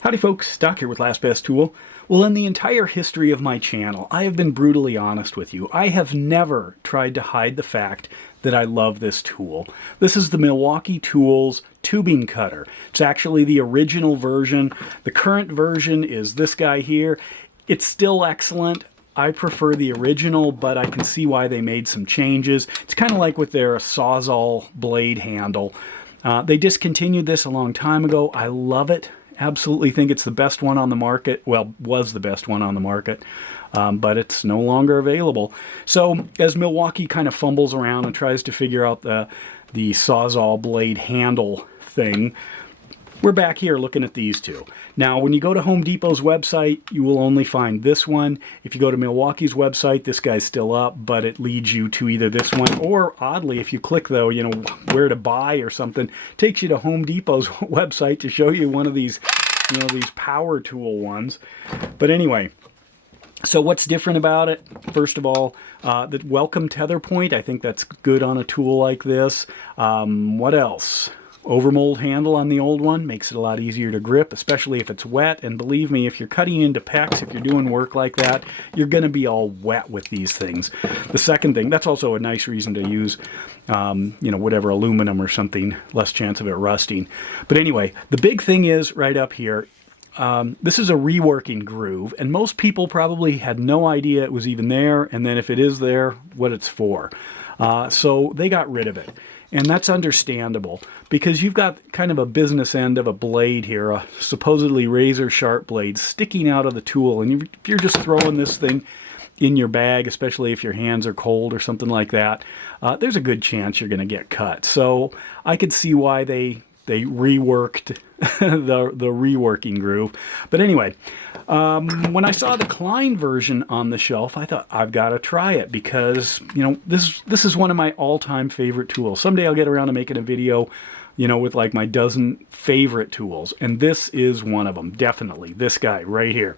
Howdy folks, Doc here with Last Best Tool. Well, in the entire history of my channel, I have been brutally honest with you. I have never tried to hide the fact that I love this tool. This is the Milwaukee Tools tubing cutter. It's actually the original version. The current version is this guy here. It's still excellent. I prefer the original, but I can see why they made some changes. It's kind of like with their Sawzall blade handle. They discontinued this a long time ago. I love it. Absolutely think it's the best one on the market. Well, was the best one on the market, but it's no longer available. So as Milwaukee kind of fumbles around and tries to figure out the Sawzall blade handle thing, we're back here looking at these two. Now, when you go to Home Depot's website, you will only find this one. If you go to Milwaukee's website, this guy's still up, but it leads you to either this one or, oddly, if you click, though, you know, where to buy or something, it takes you to Home Depot's website to show you one of these, you know, these power tool ones. But anyway, so what's different about it? First of all, the welcome tether point. I think that's good on a tool like this. What else? Overmold handle on the old one makes it a lot easier to grip, especially if it's wet. And believe me, if you're cutting into pecs, if you're doing work like that, you're going to be all wet with these things. The second thing, that's also a nice reason to use, you know, whatever aluminum or something, less chance of it rusting. But anyway, the big thing is right up here. This is a reworking groove, and most people probably had no idea it was even there, and then if it is there, what it's for. So they got rid of it. And that's understandable because you've got kind of a business end of a blade here, a supposedly razor sharp blade sticking out of the tool. And if you're just throwing this thing in your bag, especially if your hands are cold or something like that, there's a good chance you're going to get cut. So I could see why they reworked the reworking groove. But anyway, when I saw the Klein version on the shelf, I thought, I've got to try it because, you know, this is one of my all-time favorite tools. Someday I'll get around to making a video, you know, with like my dozen favorite tools. And this is one of them, definitely. This guy right here.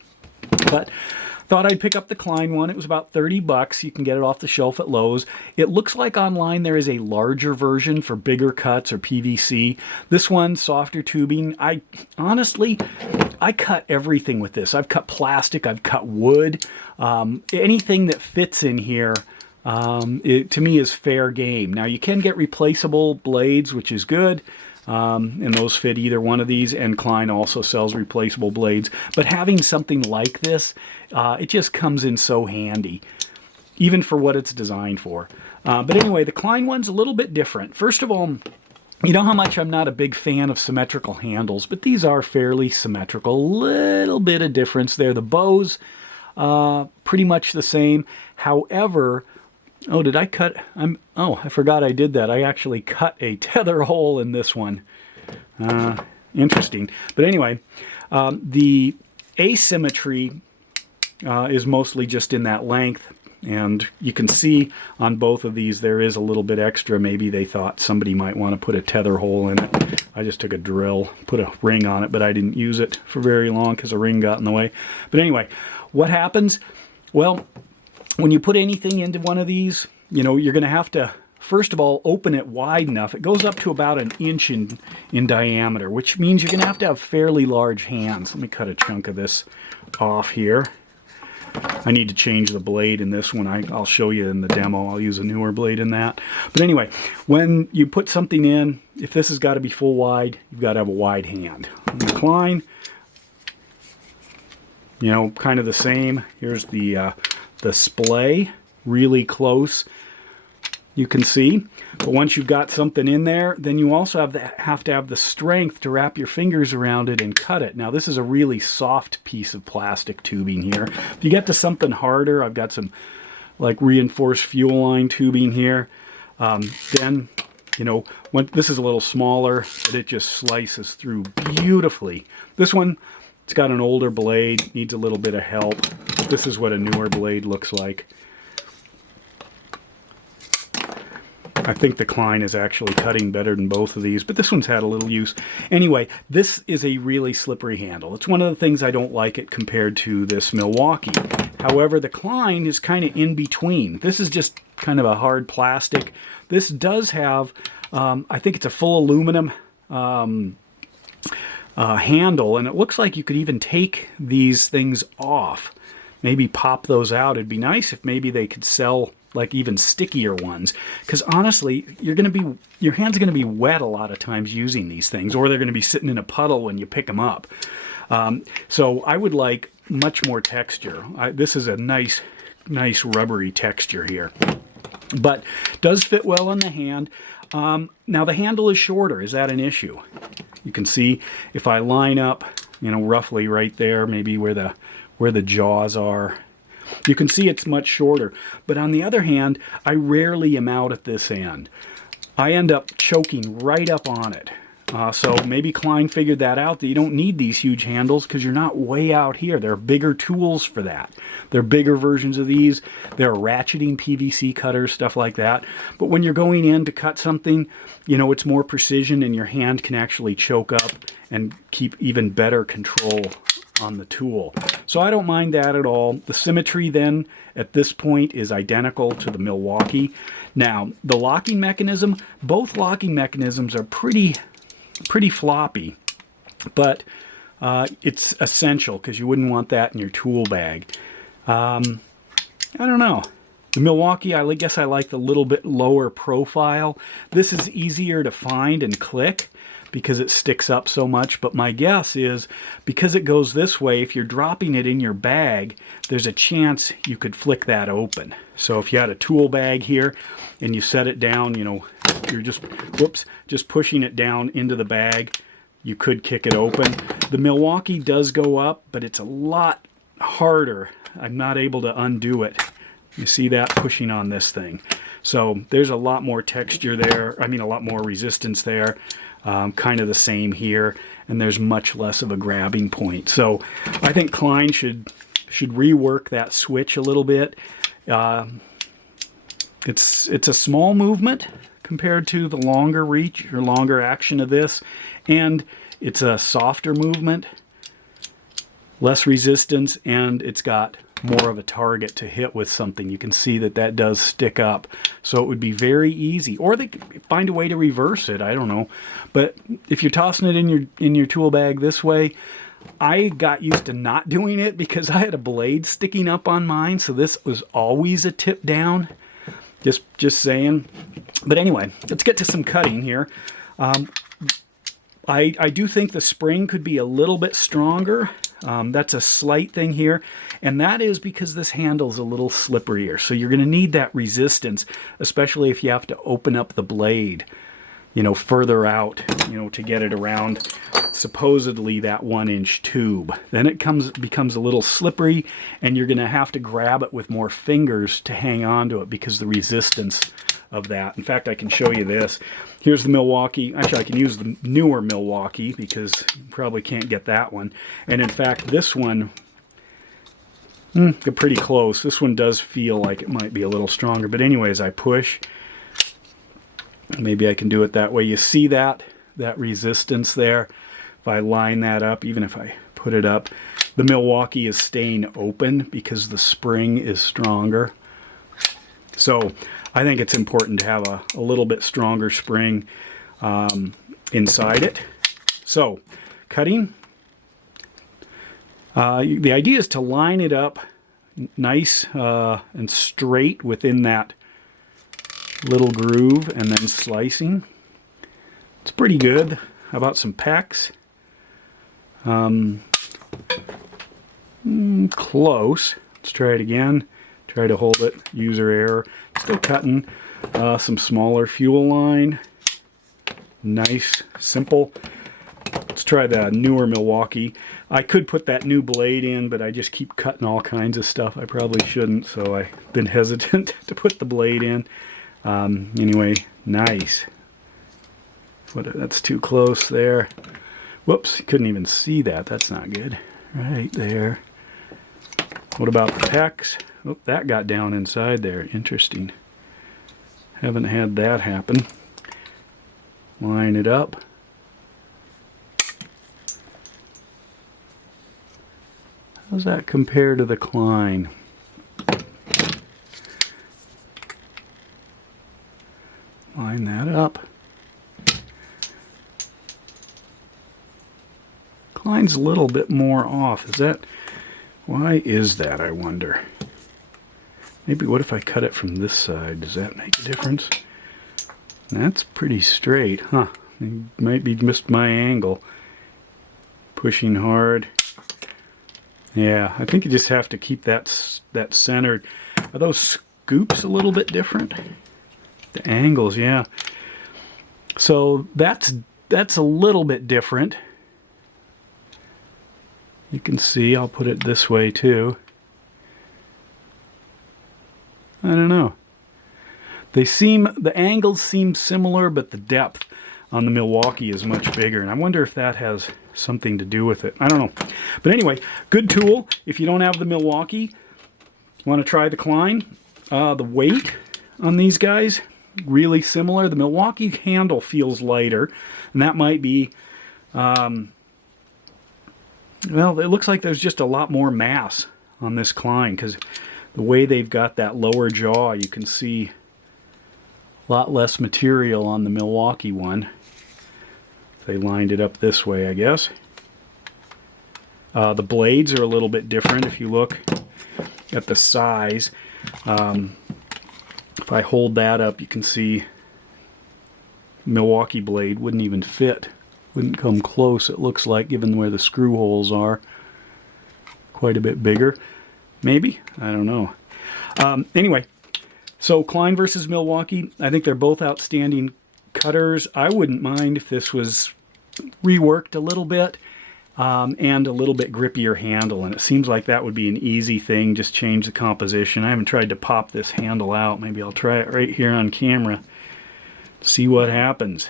But thought I'd pick up the Klein one. It was about 30 bucks. You can get it off the shelf at Lowe's. It looks like online there is a larger version for bigger cuts or PVC. This one, softer tubing. Honestly, I cut everything with this. I've cut plastic, I've cut wood. Anything that fits in here, to me, is fair game. Now, you can get replaceable blades, which is good. And those fit either one of these, and Klein also sells replaceable blades. But having something like this, it just comes in so handy, even for what it's designed for. But anyway, the Klein one's a little bit different. First of all, you know how much I'm not a big fan of symmetrical handles, but these are fairly symmetrical. Little bit of difference there. The bows, pretty much the same. However, oh, did I cut? Oh, I forgot I did that. I actually cut a tether hole in this one. Interesting. But anyway, the asymmetry is mostly just in that length. And you can see on both of these there is a little bit extra. Maybe they thought somebody might want to put a tether hole in it. I just took a drill, put a ring on it, but I didn't use it for very long because a ring got in the way. But anyway, what happens? Well, when you put anything into one of these, you know, you're going to have to, first of all, open it wide enough. It goes up to about an inch in diameter, which means you're going to have fairly large hands. Let me cut a chunk of this off here. I need to change the blade in this one. I'll show you in the demo. I'll use a newer blade in that. But anyway, when you put something in, if this has got to be full wide, you've got to have a wide hand. On the Klein, you know, kind of the same. Here's the splay, really close, you can see. But once you've got something in there, then you also have to have the strength to wrap your fingers around it and cut it. Now, this is a really soft piece of plastic tubing here. If you get to something harder, I've got some like reinforced fuel line tubing here. Then, you know, this is a little smaller, but it just slices through beautifully. This one, it's got an older blade, needs a little bit of help. This is what a newer blade looks like. I think the Klein is actually cutting better than both of these, but this one's had a little use. Anyway, this is a really slippery handle. It's one of the things I don't like it compared to this Milwaukee. However, the Klein is kind of in between. This is just kind of a hard plastic. This does have, I think it's a full aluminum handle, and it looks like you could even take these things off. Maybe pop those out. It'd be nice if maybe they could sell like even stickier ones, because honestly, your hands are going to be wet a lot of times using these things, or they're going to be sitting in a puddle when you pick them up. So I would like much more texture. This is a nice rubbery texture here, but does fit well on the hand. Now the handle is shorter. Is that an issue? You can see if I line up, roughly right there, maybe where the jaws are, you can see it's much shorter. But on the other hand, I rarely am out at this end. I end up choking right up on it. So maybe Klein figured that out, that you don't need these huge handles because you're not way out here. There are bigger tools for that. There are bigger versions of these. There are ratcheting PVC cutters, stuff like that. But when you're going in to cut something, it's more precision and your hand can actually choke up and keep even better control on the tool. So I don't mind that at all. The symmetry then at this point is identical to the Milwaukee. Now, the locking mechanism, both locking mechanisms are pretty floppy, but it's essential because you wouldn't want that in your tool bag. I don't know. The Milwaukee, I guess I like the little bit lower profile. This is easier to find and click because it sticks up so much, but my guess is because it goes this way, if you're dropping it in your bag, there's a chance you could flick that open. So if you had a tool bag here and you set it down, you're just pushing it down into the bag, you could kick it open. The Milwaukee does go up, but it's a lot harder. I'm not able to undo it. You see that pushing on this thing. So there's a lot more texture there. I mean, a lot more resistance there. Kind of the same here, and there's much less of a grabbing point. So I think Klein should rework that switch a little bit. It's a small movement compared to the longer reach or longer action of this, and it's a softer movement, less resistance, and it's got more of a target to hit with something. You can see that does stick up, so it would be very easy, or they could find a way to reverse it. I don't know, but if you're tossing it in your tool bag this way, I got used to not doing it because I had a blade sticking up on mine, so this was always a tip down. Just saying. But anyway, let's get to some cutting here. I do think the spring could be a little bit stronger. That's a slight thing here, and that is because this handle's a little slipperier. So you're going to need that resistance, especially if you have to open up the blade, further out, to get it around supposedly that 1-inch tube. Then it becomes a little slippery, and you're going to have to grab it with more fingers to hang on to it because the resistance of that. In fact, I can show you this. Here's the Milwaukee. Actually, I can use the newer Milwaukee because you probably can't get that one. And in fact, this one, they're pretty close. This one does feel like it might be a little stronger. But anyways, I push. Maybe I can do it that way. You see that resistance there? If I line that up, even if I put it up, the Milwaukee is staying open because the spring is stronger. So I think it's important to have a little bit stronger spring inside it. So cutting, the idea is to line it up nice and straight within that little groove and then slicing. It's pretty good. How about some pecs? Close. Let's try it again. Try to hold it. User error. Still cutting. Some smaller fuel line. Nice, simple. Let's try the newer Milwaukee. I could put that new blade in, but I just keep cutting all kinds of stuff. I probably shouldn't, so I've been hesitant to put the blade in. Anyway, nice. That's too close there. Whoops, couldn't even see that. That's not good. Right there. What about the pecs? Oh, that got down inside there. Interesting. Haven't had that happen. Line it up. How's that compare to the Klein? Line that up. Klein's a little bit more off. Is that, why is that, I wonder? Maybe what if I cut it from this side? Does that make a difference? That's pretty straight, huh? Might be missed my angle. Pushing hard. Yeah, I think you just have to keep that centered. Are those scoops a little bit different? The angles, yeah. So that's a little bit different. You can see, I'll put it this way too. I don't know. The angles seem similar, but the depth on the Milwaukee is much bigger, and I wonder if that has something to do with it. I don't know. But anyway, good tool. If you don't have the Milwaukee, want to try the Klein. The weight on these guys, really similar. The Milwaukee handle feels lighter, and that might be, well, it looks like there's just a lot more mass on this Klein, because the way they've got that lower jaw, you can see a lot less material on the Milwaukee one. They lined it up this way, I guess. The blades are a little bit different if you look at the size. If I hold that up, you can see Milwaukee blade wouldn't even fit. Wouldn't come close, it looks like, given where the screw holes are. Quite a bit bigger. Maybe? I don't know. Anyway, so Klein versus Milwaukee. I think they're both outstanding cutters. I wouldn't mind if this was reworked a little bit and a little bit grippier handle, and it seems like that would be an easy thing. Just change the composition. I haven't tried to pop this handle out. Maybe I'll try it right here on camera, see what happens.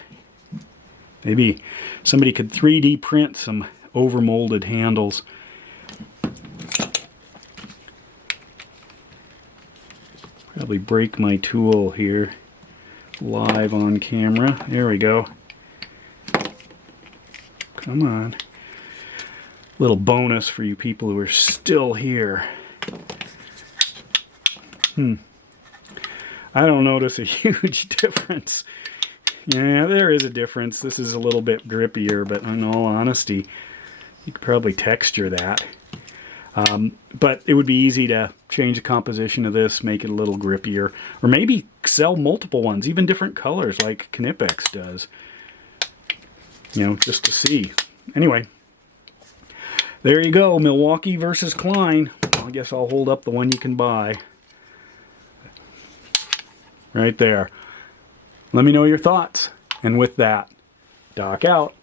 Maybe somebody could 3D print some overmolded handles. Probably break my tool here live on camera. There we go. Come on. Little bonus for you people who are still here. I don't notice a huge difference. Yeah, there is a difference. This is a little bit grippier, but in all honesty, you could probably texture that. But it would be easy to change the composition of this, make it a little grippier, or maybe sell multiple ones, even different colors like Knipex does. You know, just to see. Anyway, there you go, Milwaukee versus Klein. Well, I guess I'll hold up the one you can buy. Right there. Let me know your thoughts. And with that, Doc out.